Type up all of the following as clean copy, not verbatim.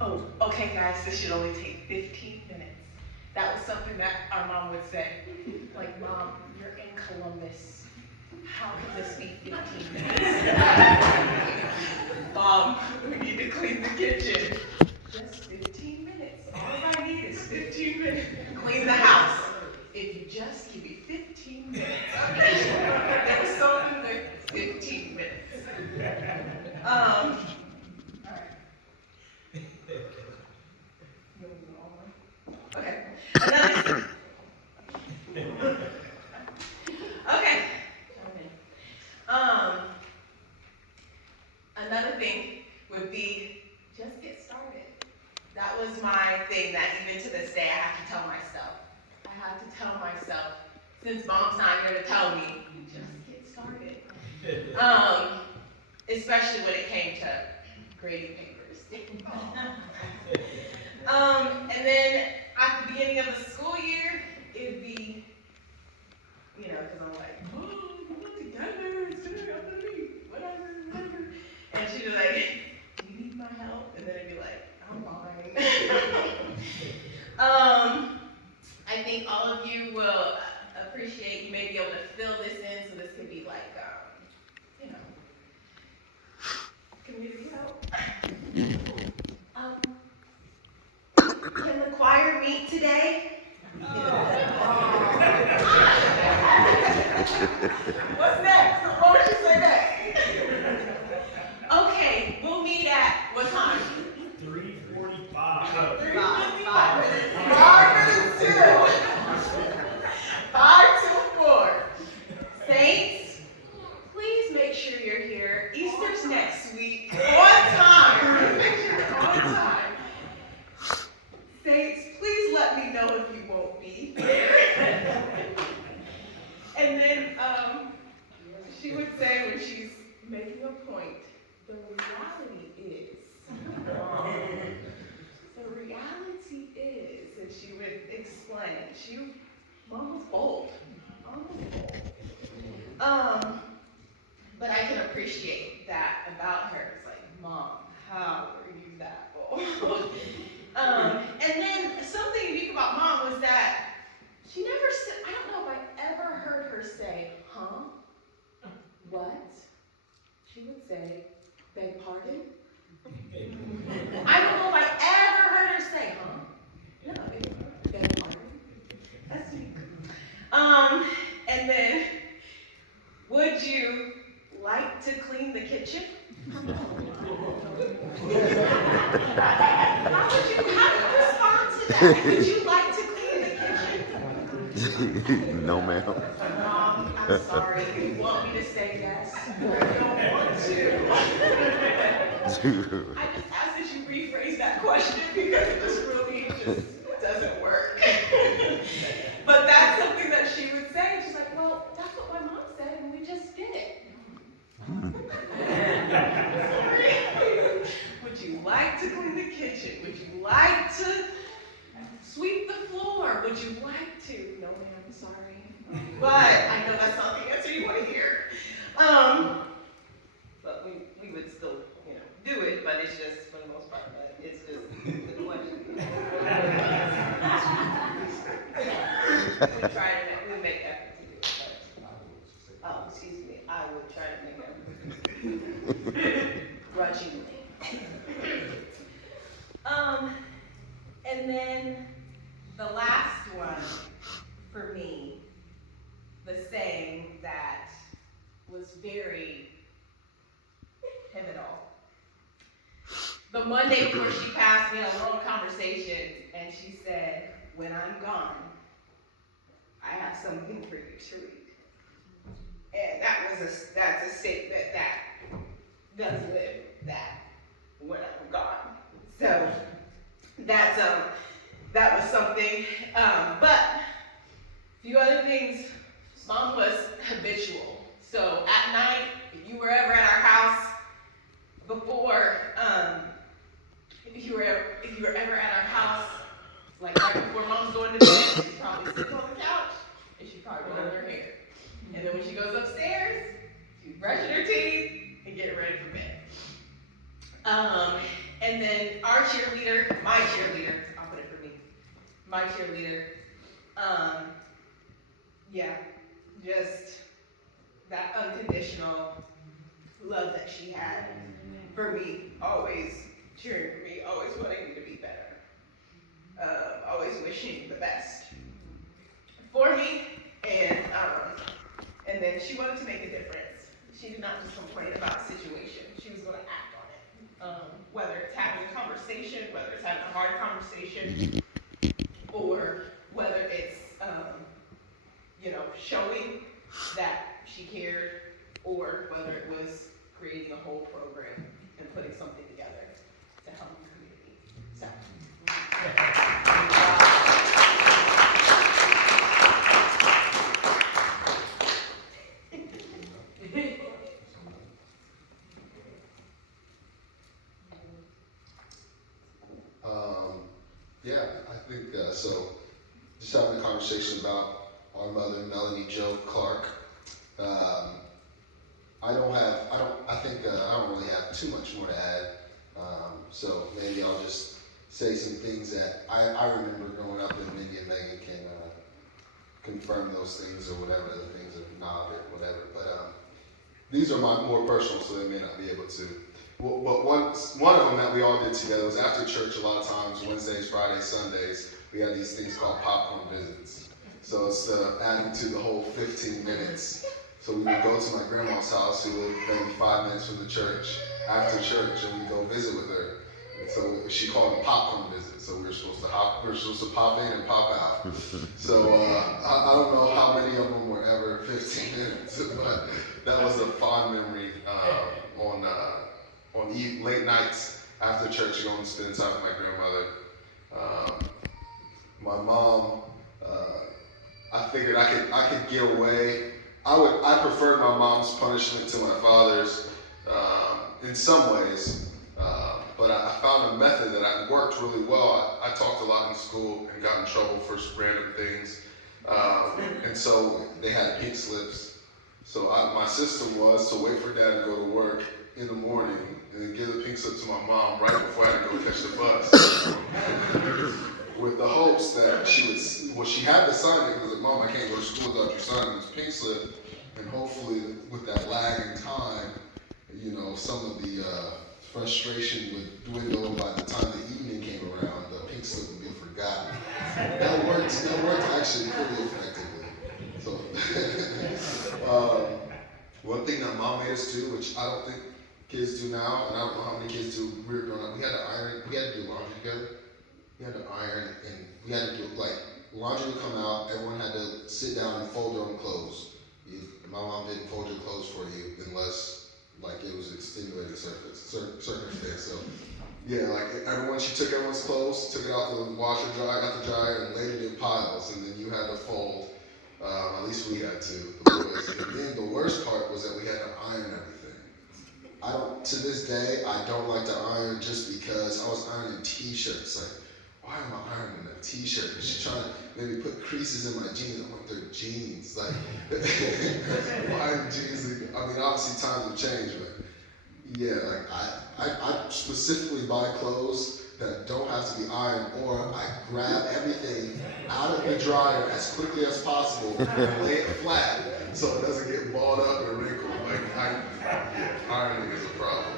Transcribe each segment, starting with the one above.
Oh, okay, guys, this should only take 15 minutes. That was something that our mom would say. Like, Mom, you're in Columbus. How can this be 15 minutes? Mom, we need to clean the kitchen. Just 15 minutes. All I need is 15 minutes. Clean the house. If you just give me 15 minutes. Okay. There was something there. 15 minutes. All right. Okay. Okay. Another thing would be just get started. That was my thing that even to this day I have to tell myself. I have to tell myself, since Mom's not here to tell me, just get started. Especially when it came to grading papers. And then at the beginning of the school year, it'd be, because I'm like, Mom, we're not together, it's gonna be whatever. And she'd be like, do you need my help? And then it'd be like, I'm fine. I think all of you will appreciate, you may be able to fill this in, so this could be like, community help. Can the choir meet today? What's next? What would you say next? Okay, we'll meet at what time? 3:45. 5 minutes. 5 minutes till. 5 till 4. Saints, please make sure you're here. Easter's next week. On time. Make sure you're on time. Saints, please let me know if you won't be. And then she would say when she's making a point, the reality is, and she would explain. Mom was bold. But I can appreciate that about her. It's like, Mom, how were you that bold? And then something unique about Mom was that she never said, I don't know if I ever heard her say, huh? What? She would say, beg pardon? I don't know if I ever heard her say, huh? No, beg pardon. That's me. And then, would you like to clean the kitchen? How do you respond to that? Would you like to clean the kitchen? No, ma'am. Mom, I'm sorry. You want me to say yes? I don't want to. I just ask that you rephrase that question because it just really doesn't work. But that's something that she would say. She's like, well, that's what my mom said, and we just did it. Would you like to clean the kitchen? Would you like to sweep the floor? Would you like to? No, ma'am, sorry. But I know that's not the answer you want to hear. But we would still, do it, but it's just, for the most part, it's just the question. We make effort to do it. But, excuse me, I would try to make effort. Grudgingly. And then the last one for me, the saying that was very pivotal. The Monday before she passed, we had a long conversation, and she said, when I'm gone, I have something for you to read. And that's a statement that does live that when I'm gone. So that was something. But a few other things. Mom was habitual. So at night, if you were ever at our house before, if you were ever at our house, like right before Mom's going to bed, she'd probably sit on the couch and she'd probably run her hair. And then when she goes upstairs, she's brushing her teeth and getting ready for bed. And then our cheerleader, my cheerleader, I'll put it for me, my cheerleader, yeah, just that unconditional love that she had for me, always cheering for me, always wanting me to be better, always wishing the best for me, and then she wanted to make a difference. She did not just complain about a situation, she was going to act on it. Whether it's having a conversation, whether it's having a hard conversation, or whether it's, showing that she cared, or whether it was creating a whole program and putting something together to help the community. So. Yeah, I think so. Just having a conversation about our mother, Melanie Jo Clark. I don't really have too much more to add. So maybe I'll just say some things that I remember growing up, and Mindy and Megan can confirm those things or whatever, other things or nod or whatever. But these are more personal, so they may not be able to. But one of them that we all did together was after church. A lot of times, Wednesdays, Fridays, Sundays, we had these things called popcorn visits. So it's adding to the whole 15 minutes. So we would go to my grandma's house, who lived maybe 5 minutes from the church, after church, and we'd go visit with her. And so she called them popcorn visits. So we were supposed to pop in and pop out. So I don't know how many of them were ever 15 minutes, but that was a fond memory on late nights after church, going to spend time with my grandmother. My mom, I figured I could get away. I preferred my mom's punishment to my father's in some ways, but I found a method that worked really well. I talked a lot in school and got in trouble for random things, and so they had pink slips. So my system was to wait for Dad to go to work in the morning and then give the pink slip to my mom right before I had to go catch the bus. With the hopes that she had to sign it, because like, Mom, I can't go to school without you signing this pink slip. And hopefully with that lag in time, some of the frustration would dwindle, and by the time the evening came around, the pink slip would be forgotten. That worked actually pretty effectively. So one thing that Mom made us do, which I don't think kids do now, and I don't know how many kids do when we were growing up, we had to do laundry together. We had to iron, and we had to do, laundry would come out, everyone had to sit down and fold their own clothes. My mom didn't fold your clothes for you unless, it was an extenuating circumstance. So, yeah, she took everyone's clothes, took it out the washer, got the dryer, and laid it in piles, and then you had to fold. At least we had to, the boys. And then the worst part was that we had to iron everything. To this day, I don't like to iron just because I was ironing t-shirts. Why am I ironing a t-shirt? She's trying to maybe put creases in my jeans. I'm like, they're jeans. Why are jeans? I mean, obviously times have changed, but yeah, I specifically buy clothes that don't have to be ironed, or I grab everything out of the dryer as quickly as possible and lay it flat so it doesn't get balled up and wrinkled. Ironing is a problem.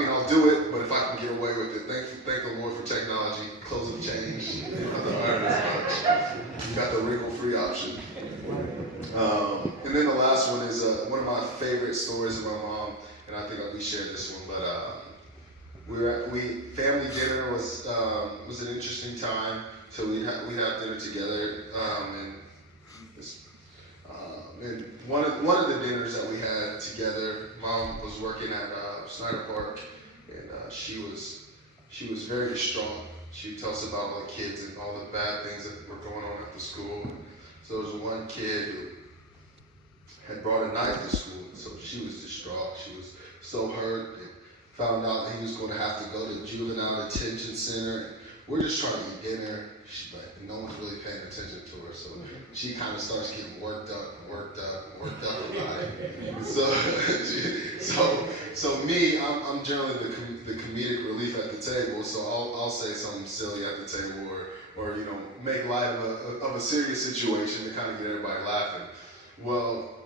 I'll do it, but if I can get away with it, thank the Lord for technology. Clothes have changed. You don't have to iron as much. You got the wrinkle-free option. And then the last one is one of my favorite stories of my mom, and I think we shared this one, but family dinner was an interesting time. So we'd have dinner together, and one of the dinners that we had together, Mom was working at Snyder Park, and she was very distraught. She tells about kids and all the bad things that were going on at the school. So there was one kid who had brought a knife to school, so she was distraught. She was so hurt, and found out that he was going to have to go to juvenile detention center. We're just trying to eat dinner. No one's really paying attention to her, so she kind of starts getting worked up about it. So so me, I'm generally the comedic relief at the table. So I'll say something silly at the table, or you know, make light of a serious situation to kind of get everybody laughing. Well,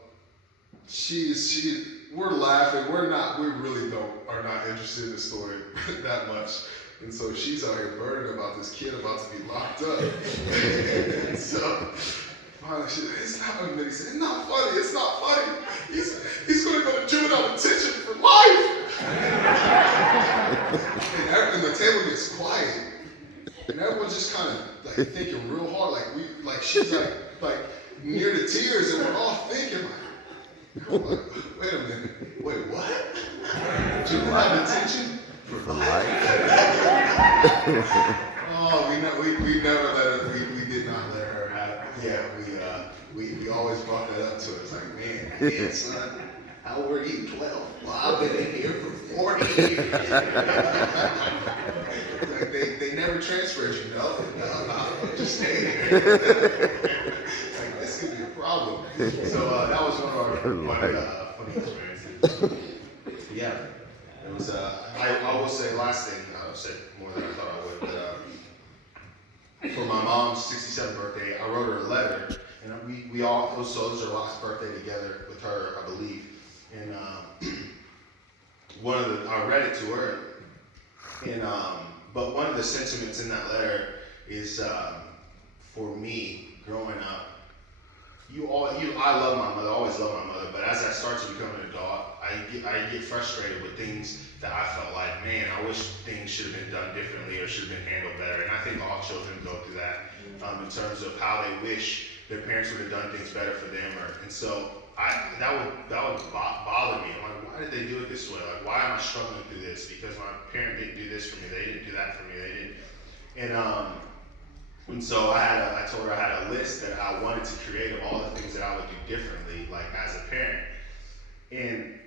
we're laughing. We really are not interested in the story that much. And so she's out here burning about this kid about to be locked up. And so finally she said, it's not funny. He said, it's not funny. It's not funny. He's going to go to juvenile detention for life. And the table gets quiet. And everyone's just kind of like thinking real hard. Like she's like near the tears, and we're all thinking like, wait a minute. Wait, what? Juvenile detention? For life? Oh, we never let her, we did not let her have it. Yeah, we always brought that up to her. It's like, man, son, how old are you? 12. Well, I've been in here for 40 years. Like they never transferred you, no, I'm just staying here. Like, this could be a problem. So that was one of our funny experiences. Yeah. It was, I will say, last thing, I've said more than I thought I would, but for my mom's 67th birthday, I wrote her a letter, and it was our last birthday together with her, I believe, and I read it to her, and but one of the sentiments in that letter is, for me, growing up, I love my mother, always love my mother, but as I start to become an adult, I get frustrated with things that I felt like, man, I wish things should have been done differently or should have been handled better. And I think all children go through that in terms of how they wish their parents would have done things better for them. And so that would bother me. I'm like, why did they do it this way? Like, why am I struggling through this? Because my parent didn't do this for me. They didn't do that for me. They didn't. And so I told her I had a list that I wanted to create of all the things that I would do differently, like as a parent. And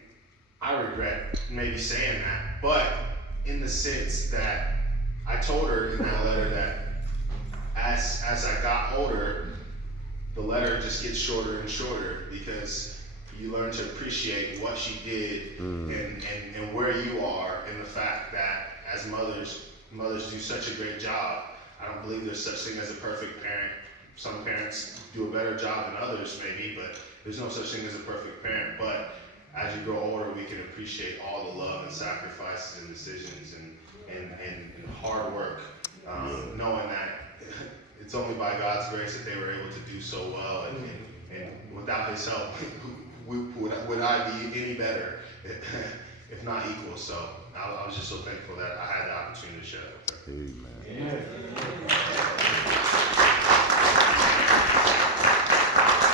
I regret maybe saying that, but in the sense that I told her in that letter that as I got older, the letter just gets shorter and shorter because you learn to appreciate what she did and where you are, and the fact that as mothers do such a great job. I don't believe there's such thing as a perfect parent. Some parents do a better job than others maybe, but there's no such thing as a perfect parent. But as you grow older, we can appreciate all the love and sacrifices and decisions and hard work, knowing that it's only by God's grace that they were able to do so well, and without His help, would I be any better, if not equal? So I was just so thankful that I had the